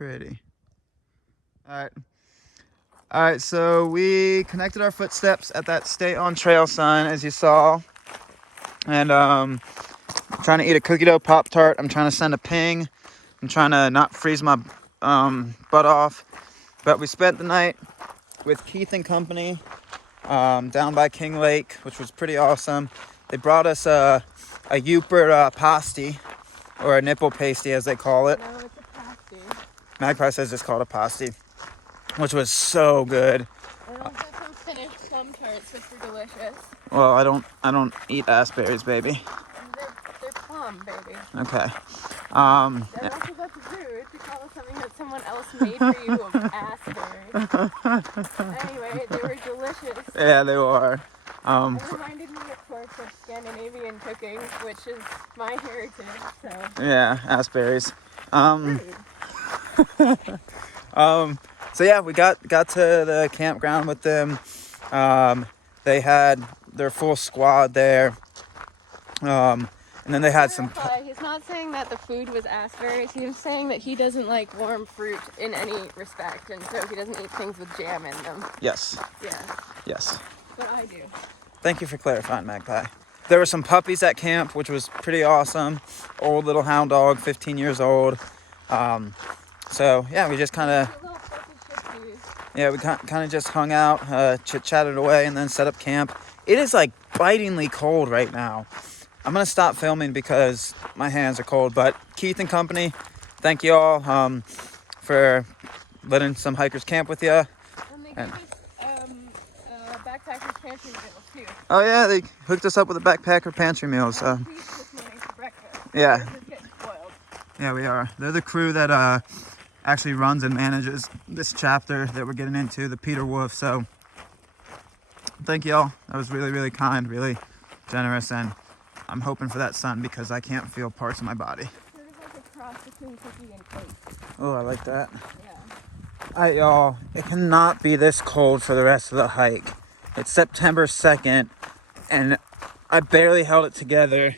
pretty. All right, so we connected our footsteps at that stay on trail sign, as you saw. And I'm trying to eat a cookie dough Pop-Tart. I'm trying to send a ping. I'm trying to not freeze my butt off. But we spent the night with Keith and company down by King Lake, which was pretty awesome. They brought us a Yooper pasty, or a nipple pasty as they call it. No, it's a pasty. Magpie says it's called a pasty, which was so good. And also some finished plum tarts, which were delicious. Well, I don't eat aspberries, baby. They're plum, baby. Okay. And also that's rude to call it something that someone else made for you of aspberries. Anyway, they were delicious. Yeah, they were. It reminded me, of course, of Scandinavian cooking, which is my heritage, so. Yeah, aspberries. Rude. So yeah, we got to the campground with them. They had their full squad there. And then they had some. He's not saying that the food was aspberries. He was saying that he doesn't like warm fruit in any respect, and so he doesn't eat things with jam in them. Yes. Yeah. Yes. But I do. Thank you for clarifying, Magpie. There were some puppies at camp, which was pretty awesome. Old little hound dog, 15 years old. So yeah, we just kind of. Yeah, we kind of just hung out, chit-chatted away, and then set up camp. It is like bitingly cold right now. I'm going to stop filming because my hands are cold. But Keith and company, thank you all for letting some hikers camp with you. And they gave us backpackers pantry meal too. Oh yeah, they hooked us up with a backpacker pantry meal. So. This morning for breakfast. Yeah. We're just getting spoiled. Yeah, we are. They're the crew that actually runs and manages this chapter that we're getting into, the Peter Wolf. So thank y'all. That was really, really kind, really generous, and I'm hoping for that sun because I can't feel parts of my body. Sort of like a cross between cookie and cake. Oh, I like that. Yeah. All right, y'all. It cannot be this cold for the rest of the hike. It's September 2nd, and I barely held it together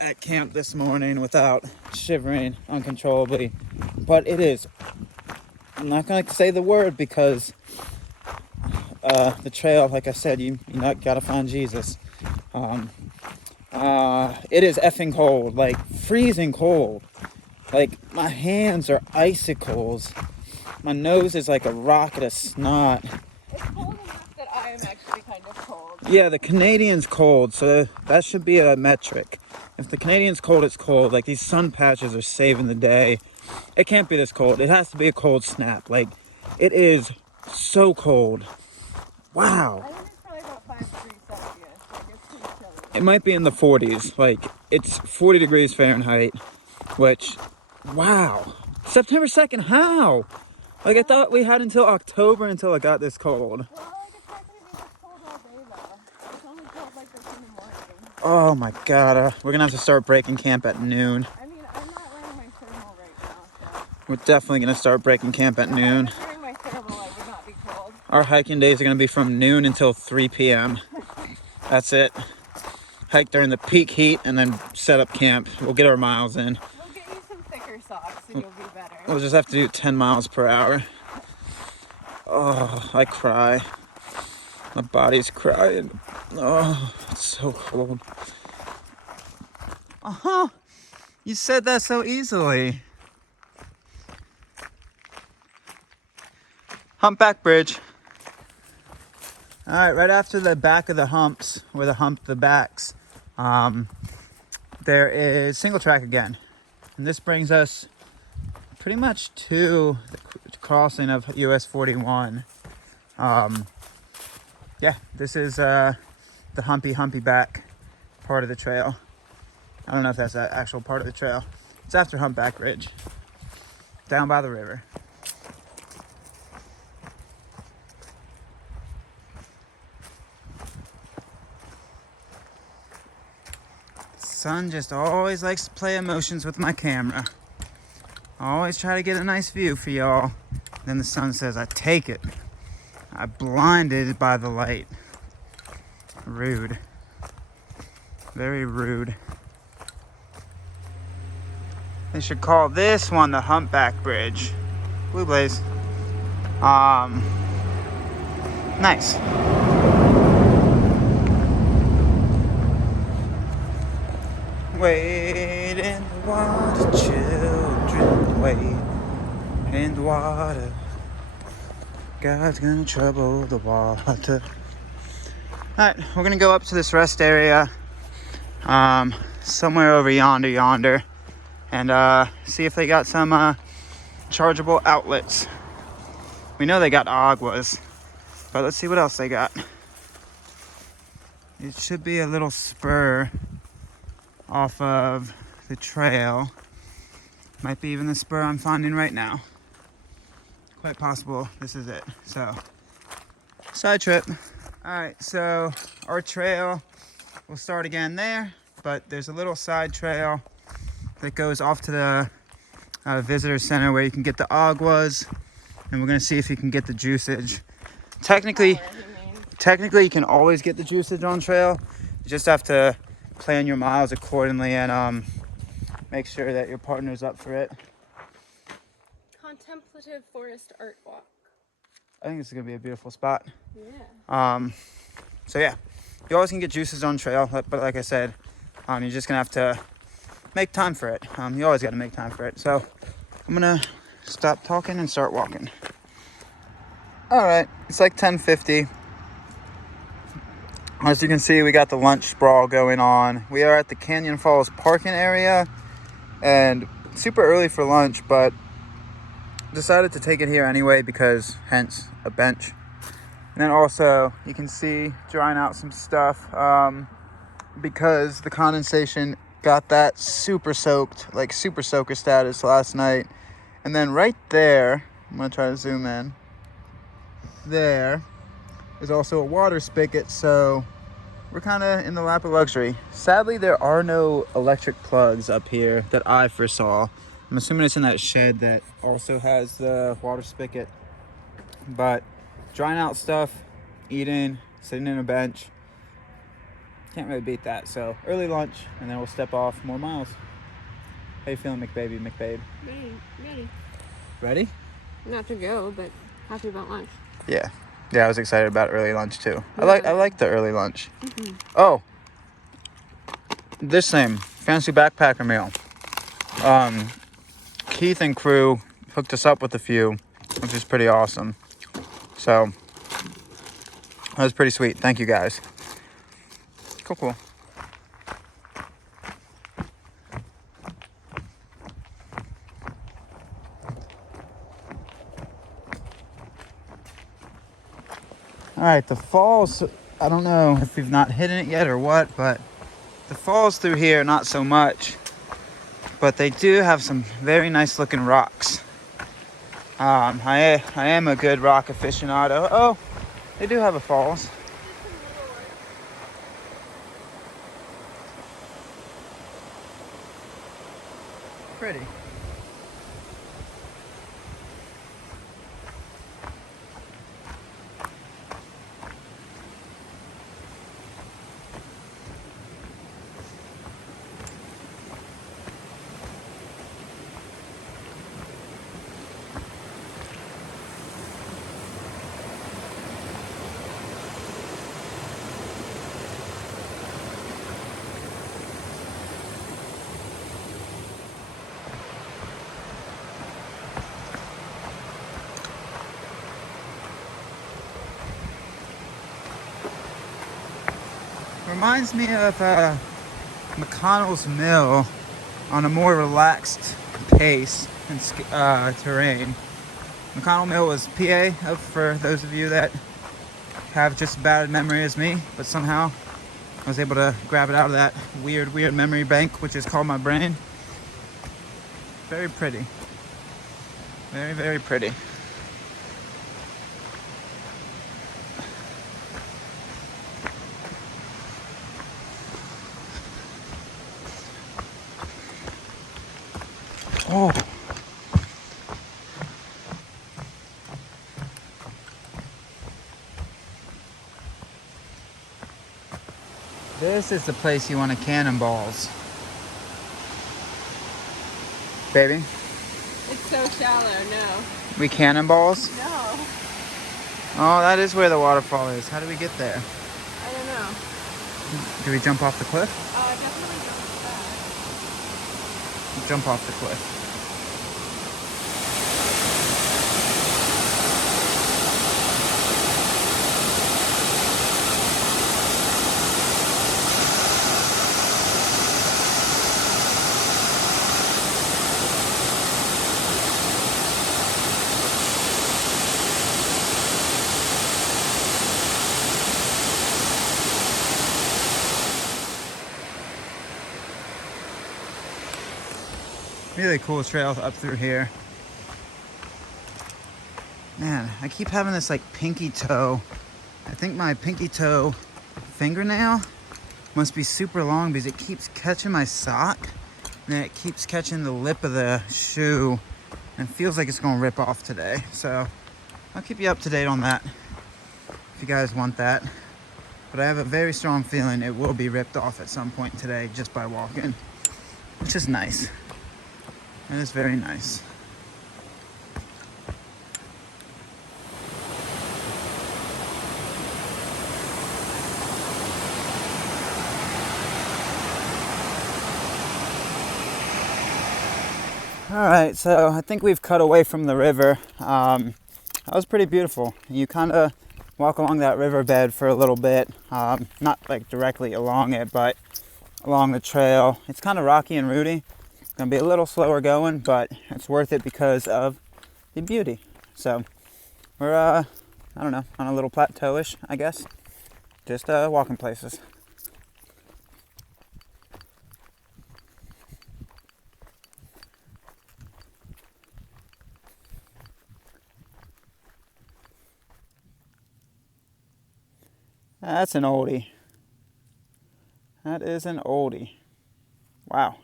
at camp this morning without shivering uncontrollably. But it is. I'm not going to say the word because the trail, like I said, you got to find Jesus. It is effing cold, like freezing cold. Like my hands are icicles. My nose is like a rocket of snot. It's cold enough that I am actually kind of cold. Yeah, the Canadian's cold, so that should be a metric. If the Canadian's cold, it's cold. Like these sun patches are saving the day. It can't be this cold. It has to be a cold snap. Like it is so cold. Wow. I think it's probably about 5 degrees Celsius. Like it's pretty chilly. It might be in the 40s. Like it's 40 degrees Fahrenheit, which, wow. September 2nd, how? Like I thought we had until October until it got this cold. Well, like it's not going to be this cold all day though. It's only cold like this in the morning. Oh my god, we're gonna have to start breaking camp at noon. I mean, I'm not wearing my thermal right now, so. We're definitely gonna start breaking camp at noon. If I was wearing my thermal, I would not be cold. Our hiking days are gonna be from noon until 3 p.m. That's it. Hike during the peak heat and then set up camp. We'll get our miles in. We'll get you some thicker socks and you'll be better. We'll just have to do 10 miles per hour. Oh, I cry. My body's crying. Oh, it's so cold. Uh-huh. You said that so easily. Humpback Bridge. All right, right after the back of the humps, where the hump the backs, there is single track again. And this brings us pretty much to the crossing of US 41. Yeah, this is the humpy back part of the trail. I don't know if that's the actual part of the trail. It's after Humpback Ridge, down by the river. Sun just always likes to play emotions with my camera. I always try to get a nice view for y'all. Then the sun says, I take it. I'm blinded by the light. Rude. Very rude. They should call this one the Humpback Bridge. Blue Blaze. Nice. Wade in the water, children, wade in the water. God's gonna trouble the water. Alright, we're gonna go up to this rest area, somewhere over yonder, and see if they got some chargeable outlets. We know they got aguas, but let's see what else they got. It should be a little spur off of the trail. Might be even the spur I'm finding right now. Quite possible this is it. So, side trip. Alright, so our trail will start again there, but there's a little side trail that goes off to the visitor center where you can get the aguas, and we're gonna see if you can get the juicage. Technically you can always get the juicage on trail. You just have to plan your miles accordingly and make sure that your partner's up for it. Contemplative forest art walk. I think this is gonna be a beautiful spot. Yeah. So yeah, you always can get juices on trail, but like I said, you're just gonna have to make time for it. You always gotta make time for it. So I'm gonna stop talking and start walking. All right, it's like 10:50. As you can see, we got the lunch sprawl going on. We are at the Canyon Falls parking area, and super early for lunch, but decided to take it here anyway because hence a bench. And then also you can see drying out some stuff because the condensation got that super soaked, like super soaker status last night. And then right there, I'm gonna try to zoom in, there is also a water spigot, so we're kind of in the lap of luxury. Sadly, there are no electric plugs up here that I first saw. I'm assuming it's in that shed that also has the water spigot. But drying out stuff, eating, sitting in a bench, can't really beat that. So early lunch, and then we'll step off more miles. How you feeling, McBaby, McBabe? Ready. Ready? Not to go, but happy about lunch. Yeah, I was excited about early lunch too. Yeah. I like the early lunch. Oh, this thing, fancy backpacker meal. Keith and crew hooked us up with a few, which is pretty awesome. So that was pretty sweet. Thank you guys. Cool. All right, the falls, I don't know if we've not hidden it yet or what, but the falls through here, not so much. But they do have some very nice looking rocks. I am a good rock aficionado. Oh, they do have a falls. Pretty. Reminds me of McConnell's Mill on a more relaxed pace and terrain. McConnell Mill was PA, for those of you that have just as bad a memory as me, but somehow I was able to grab it out of that weird memory bank, which is called my brain. Very pretty. Very pretty. Oh. This is the place you want to cannonballs. Baby, It's so shallow, no. we cannonballs? No. Oh, that is where the waterfall is. How do we get there? I don't know. Do we jump off the cliff? Definitely don't Jump off the cliff. Really cool trails up through here. Man, I keep having this like pinky toe. I think my pinky toe fingernail must be super long because it keeps catching my sock and then it keeps catching the lip of the shoe and it feels like it's gonna rip off today. So I'll keep you up to date on that if you guys want that. But I have a very strong feeling it will be ripped off at some point today just by walking, which is nice. That is very nice. All right, so I think we've cut away from the river. That was pretty beautiful. You kind of walk along that riverbed for a little bit, not like directly along it, but along the trail. It's kind of rocky and rooty. It's gonna be a little slower going, but it's worth it because of the beauty. So we're, I don't know, on a little plateau-ish, I guess. Just walking places. That's an oldie. That is an oldie. Wow.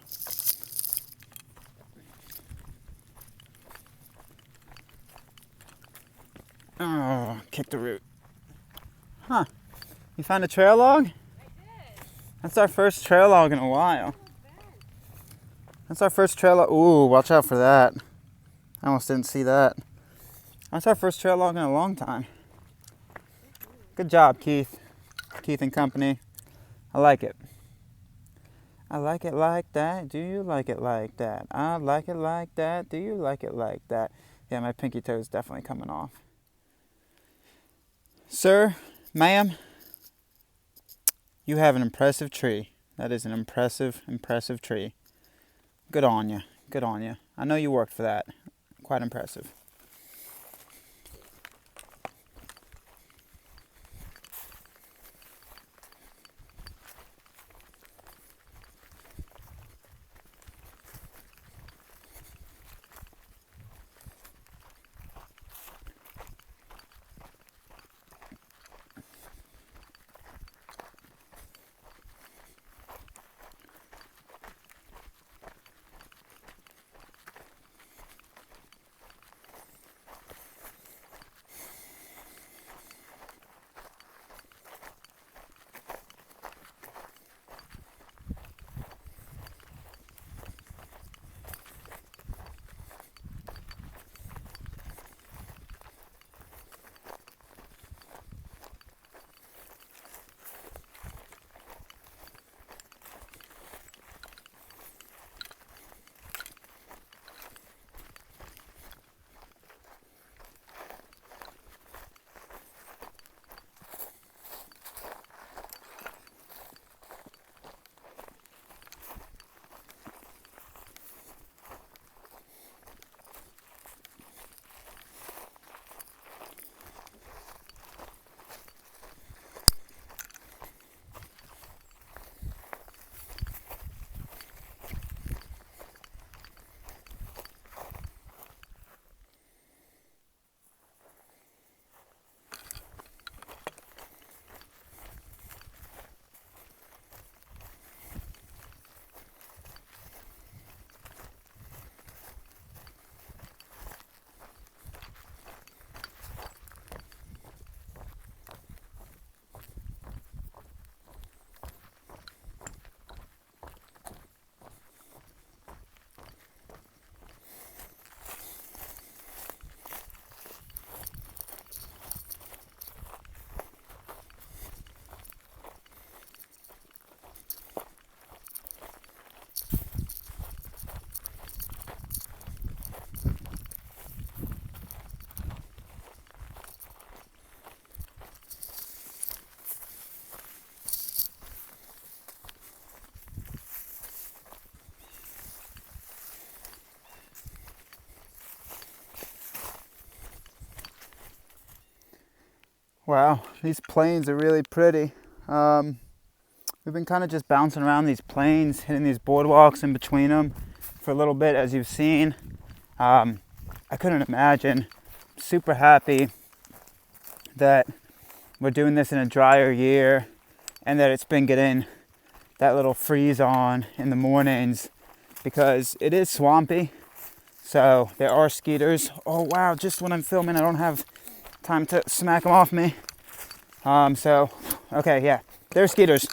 Oh, kick the root. Huh. You found a trail log? I did. That's our first trail log in a while. That's our first trail log. Ooh, watch out for that. I almost didn't see that. That's our first trail log in a long time. Good job, Keith. Keith and company. I like it. I like it like that. Do you like it like that? I like it like that. Do you like it like that? Yeah, my pinky toe is definitely coming off. Sir, ma'am, you have an impressive tree. That is an impressive, impressive tree. Good on you. Good on you. I know you worked for that. Quite impressive. Wow, these plains are really pretty. We've been kind of just bouncing around these plains, hitting these boardwalks in between them for a little bit, as you've seen. I couldn't imagine. Super happy that we're doing this in a drier year and that it's been getting that little freeze on in the mornings, because it is swampy. So there are skeeters. Oh wow, just when I'm filming, I don't have time to smack them off me. Okay, yeah, there's skeeters.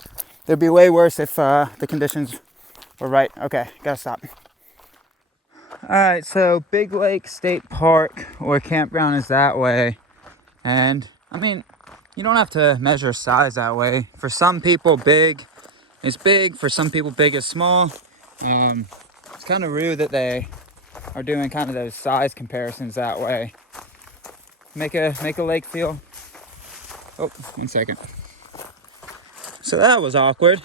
They'd be way worse if the conditions were right. Okay, gotta stop. All right, so Big Lake State Park or campground is that way. And I mean, you don't have to measure size that way. For some people, big is big. For some people, big is small. It's kind of rude that they are doing kind of those size comparisons that way. Make a lake feel. Oh, 1 second. So that was awkward.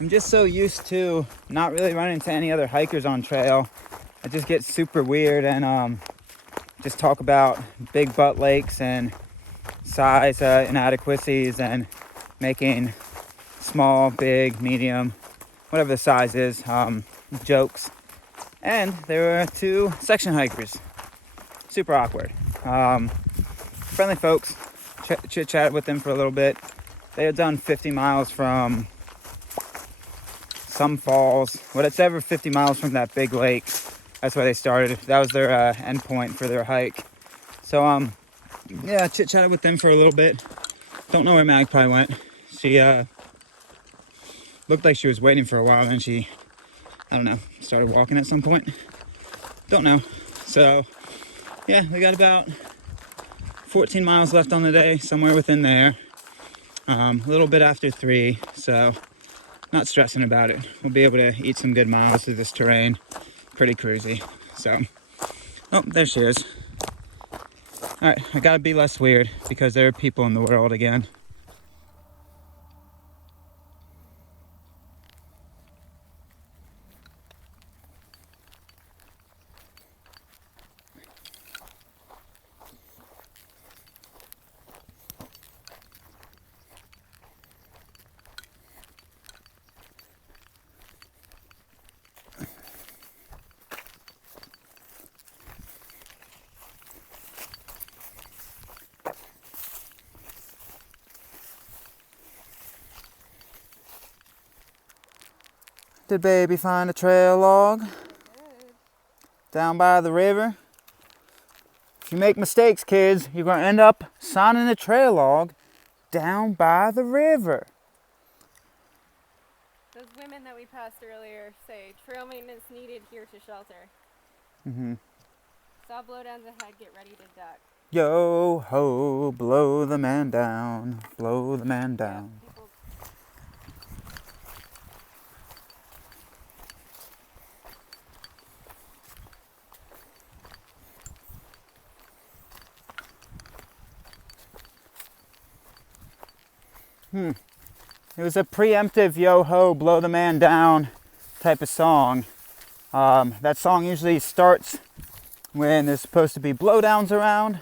I'm just so used to not really running into any other hikers on trail. I just get super weird and just talk about big butt lakes and size inadequacies and making small, big, medium, whatever the size is, jokes. And there were 2 section hikers. Super awkward. Friendly folks. Chit-chatted with them for a little bit. They had done 50 miles from some falls. Whatever 50 miles from that big lake. That's where they started. That was their end point for their hike. So, yeah, chit-chatted with them for a little bit. Don't know where Magpie went. She looked like she was waiting for a while, and she, I don't know, started walking at some point. Don't know. So, yeah, we got about 14 miles left on the day, somewhere within there. A little bit after 3, so not stressing about it. We'll be able to eat some good miles through this terrain. Pretty cruisy. So, oh, there she is. All right, I gotta be less weird because there are people in the world again. Did baby find a trail log? Good. Down by the river? If you make mistakes, kids, you're going to end up signing a trail log down by the river. Those women that we passed earlier say trail maintenance needed here to shelter. Mm-hmm. Saw blowdowns ahead, get ready to duck. Yo ho, blow the man down, blow the man down. Yeah, people... It was a preemptive yo ho, blow the man down type of song. That song usually starts when there's supposed to be blowdowns around,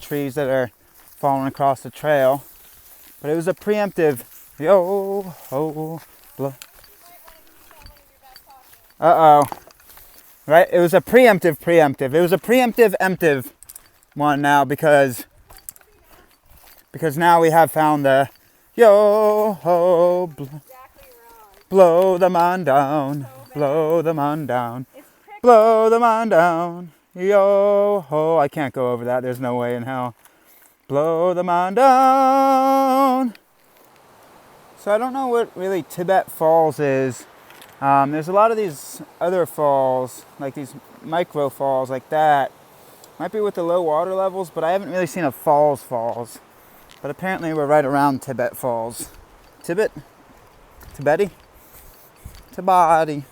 trees that are falling across the trail. But it was a preemptive yo ho, blow. Uh-oh. Right? It was a preemptive. It was a preemptive one now because now we have found the yo ho, blow the man down, blow the man down, blow the man down, yo ho. I can't go over that. There's no way in hell. Blow the man down. So I don't know what really Tibet Falls is. There's a lot of these other falls, like these micro falls like that. Might be with the low water levels, but I haven't really seen a falls. But apparently we're right around Tibet Falls. Tibet? Tibeti? Tibati.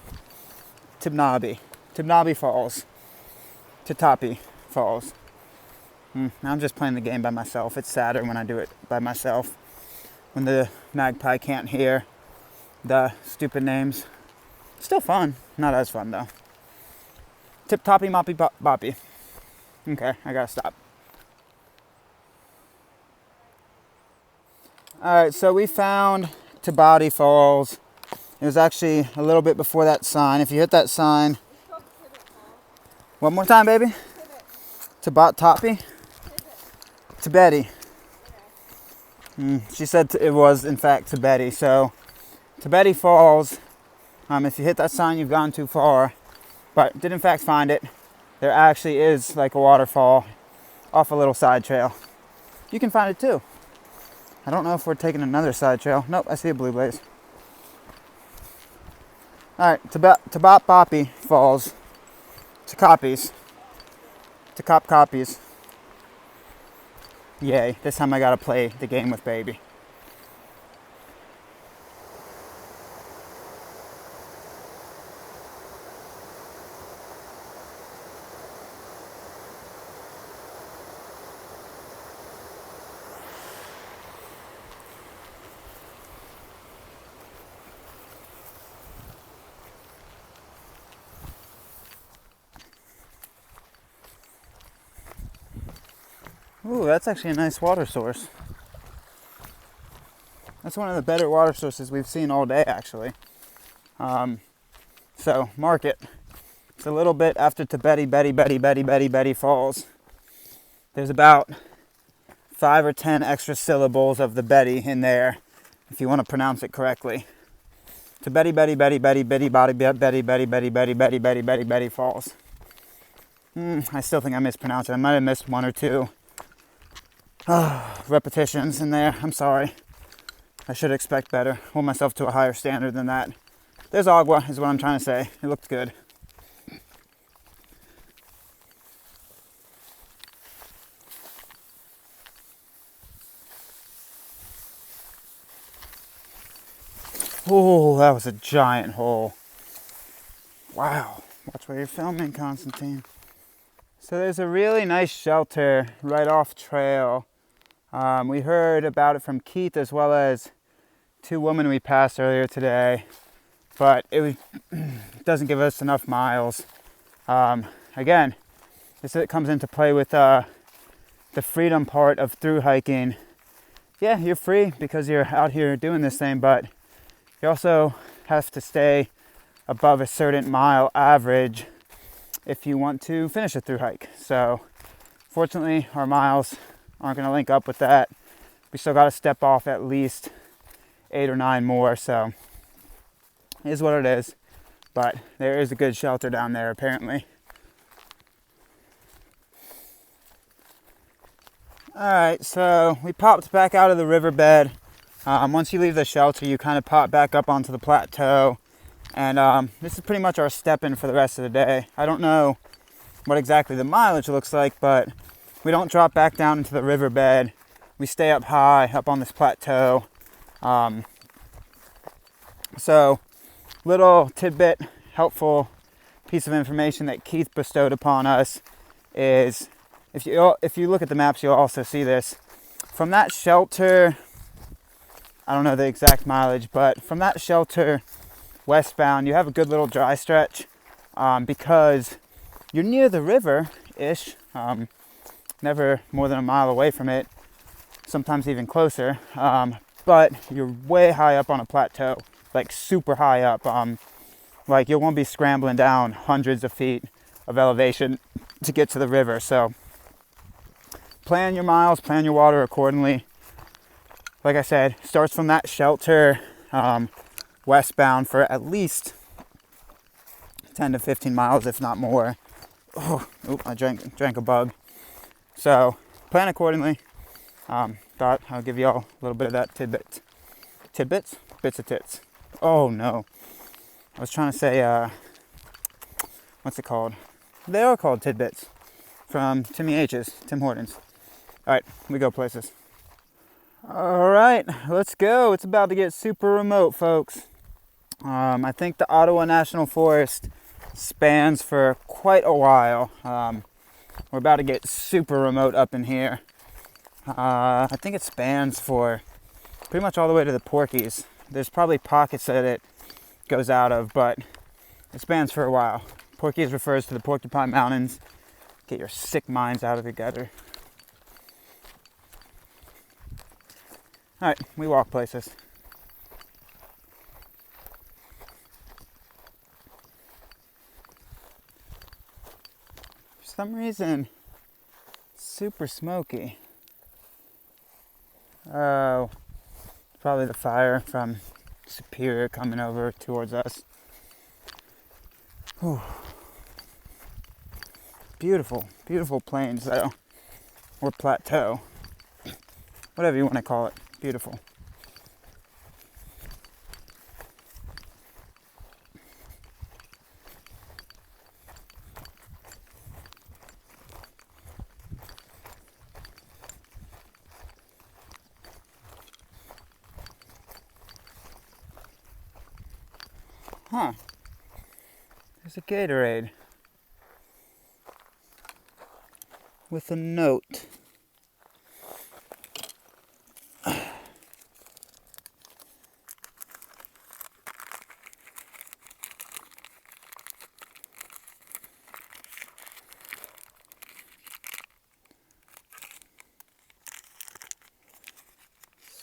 Tibnabi Falls. Titapi Falls. Now I'm just playing the game by myself. It's sadder when I do it by myself. When the magpie can't hear the stupid names. Still fun. Not as fun though. Tip toppy moppy boppy. Okay, I gotta stop. All right, so we found Tabati Falls. It was actually a little bit before that sign. If you hit that sign, one more time, baby. Tabat Tapi? Tibeti. She said it was, in fact, Tibeti. So, Tabati Falls, if you hit that sign, you've gone too far. But did, in fact, find it. There actually is like a waterfall off a little side trail. You can find it too. I don't know if we're taking another side trail. Nope, I see a blue blaze. All right, Tabat Papi Falls. Takapis. Takap copies. Yay, this time I gotta play the game with baby. Ooh, that's actually a nice water source. That's one of the better water sources we've seen all day, actually. So, mark it. It's a little bit after Betty Falls. There's about 5 or 10 extra syllables of the Betty in there, if you want to pronounce it correctly. Betty Falls. I still think I mispronounced it. I might have missed 1 or 2 repetitions in there. I'm sorry. I should expect better. Hold myself to a higher standard than that. There's agua, is what I'm trying to say. It looked good. Oh, that was a giant hole. Wow. Watch where you're filming, Constantine. So there's a really nice shelter right off trail. We heard about it from Keith as well as 2 women we passed earlier today, but it doesn't give us enough miles. Again, this comes into play with the freedom part of through hiking. Yeah, you're free because you're out here doing this thing, but you also have to stay above a certain mile average if you want to finish a through hike. So fortunately, our miles aren't going to link up with that. We still got to step off at least 8 or 9 more, so it is what it is. But there is a good shelter down there apparently. Alright, so we popped back out of the riverbed. Once you leave the shelter, you kind of pop back up onto the plateau. And this is pretty much our step-in for the rest of the day. I don't know what exactly the mileage looks like, but we don't drop back down into the riverbed. We stay up high, up on this plateau. So, little tidbit, helpful piece of information that Keith bestowed upon us is, if you look at the maps, you'll also see this. From that shelter, I don't know the exact mileage, but from that shelter westbound, you have a good little dry stretch because you're near the river-ish, never more than a mile away from it, sometimes even closer, but you're way high up on a plateau, like super high up. Like you won't be scrambling down hundreds of feet of elevation to get to the river. So plan your miles, plan your water accordingly. Like I said, starts from that shelter westbound for at least 10 to 15 miles, if not more. Oh, I drank a bug. So plan accordingly. Thought I'll give you all a little bit of that tidbit. Tidbits? Bits of tits. Oh no. I was trying to say, what's it called? They are called tidbits. From Timmy H's, Tim Hortons. Alright, we go places. Alright, let's go. It's about to get super remote, folks. I think the Ottawa National Forest spans for quite a while. We're about to get super remote up in here. I think it spans for pretty much all the way to the Porkies. There's probably pockets that it goes out of, but it spans for a while. Porkies refers to the Porcupine Mountains. Get your sick minds out of the gutter. All right, we walk places. For some reason, super smoky. Oh, probably the fire from Superior coming over towards us. Whew. Beautiful, beautiful plains though, or plateau, whatever you want to call it. Beautiful. Huh. There's a Gatorade with a note.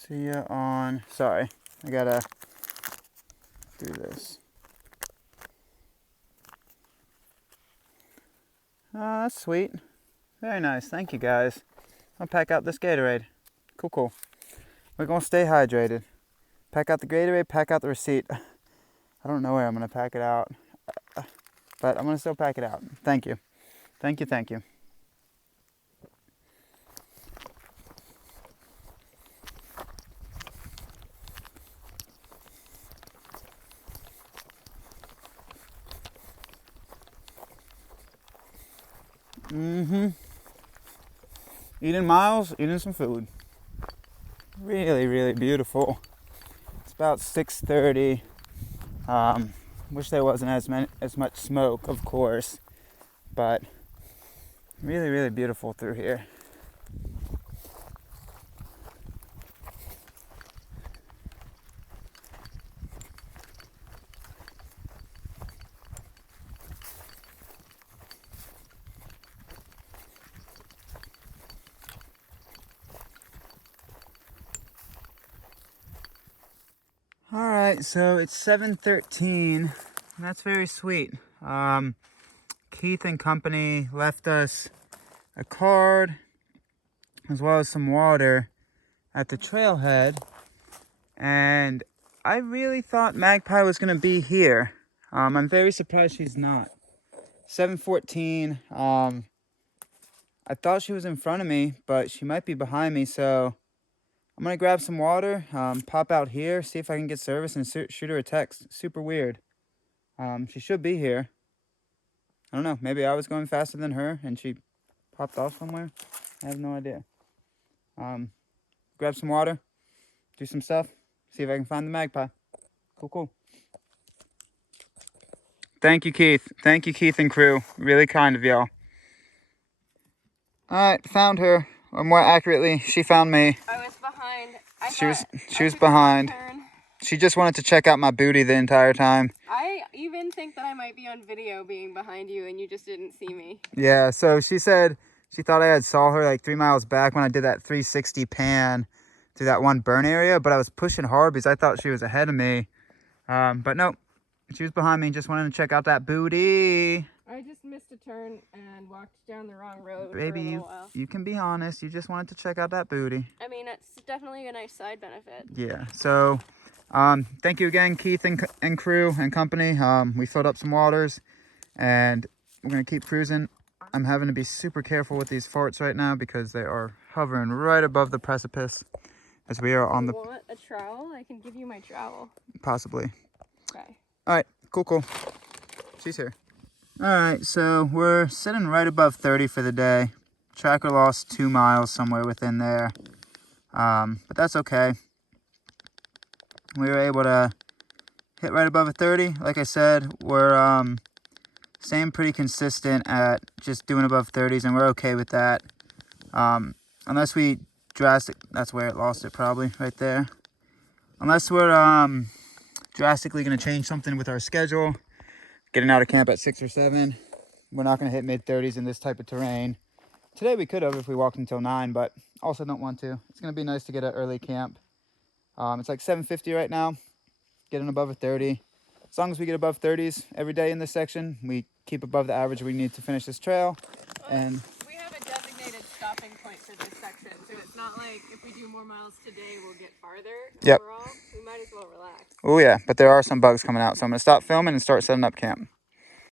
See ya on... Sorry, I gotta do this. Oh, that's sweet. Very nice. Thank you, guys. I'll pack out this Gatorade. Cool, cool. We're gonna stay hydrated. Pack out the Gatorade, pack out the receipt. I don't know where I'm gonna pack it out, but I'm gonna still pack it out. Thank you. Thank you, thank you. Eating miles, eating some food. Really, really beautiful. It's about 6:30. Wish there wasn't as much smoke, of course, but really, really beautiful through here. All right, so it's 7:13. That's very sweet. Keith and company left us a card as well as some water at the trailhead, and I really thought Magpie was gonna be here. I'm very surprised she's not. 7:14. I thought she was in front of me, but she might be behind me, so I'm gonna grab some water, pop out here, see if I can get service, and shoot her a text. Super weird. She should be here. I don't know, maybe I was going faster than her and she popped off somewhere. I have no idea. Grab some water, do some stuff, see if I can find the Magpie. Cool, cool. Thank you, Keith. Thank you, Keith and crew. Really kind of y'all. All right, found her. Or more accurately, she found me. I was behind. She was behind. She just wanted to check out my booty the entire time. I even think that I might be on video being behind you and you just didn't see me. Yeah, so she said she thought I had saw her like 3 miles back when I did that 360 pan through that one burn area, but I was pushing hard because I thought she was ahead of me. But no, she was behind me, just wanted to check out that booty. I just missed a turn and walked down the wrong road Baby, for a little while. you can be honest. You just wanted to check out that booty. I mean, it's definitely a nice side benefit. Yeah, so thank you again, Keith and crew and company. We filled up some waters and we're going to keep cruising. I'm having to be super careful with these farts right now because they are hovering right above the precipice as we are on the... Want a trowel? I can give you my trowel. Possibly. Okay. All right, cool. She's here. All right, so we're sitting right above 30 for the day. Tracker lost 2 miles somewhere within there, but that's okay. We were able to hit right above a 30. Like I said, we're staying pretty consistent at just doing above 30s, and we're okay with that. Unless we that's where it lost it probably, right there. Unless we're drastically going to change something with our schedule, getting out of camp at 6 or 7, we're not going to hit mid-30s in this type of terrain. Today we could have if we walked until 9, but also don't want to. It's going to be nice to get an early camp It's like 750 right now. Getting above a 30. As long as we get above 30s every day in this section, we keep above the average we need to finish this trail. And we have a designated stopping point for this section, so it's not like if we do more miles today, we'll get farther. Yep. Overall, we might as well relax. Oh yeah, but there are some bugs coming out, so I'm gonna stop filming and start setting up camp.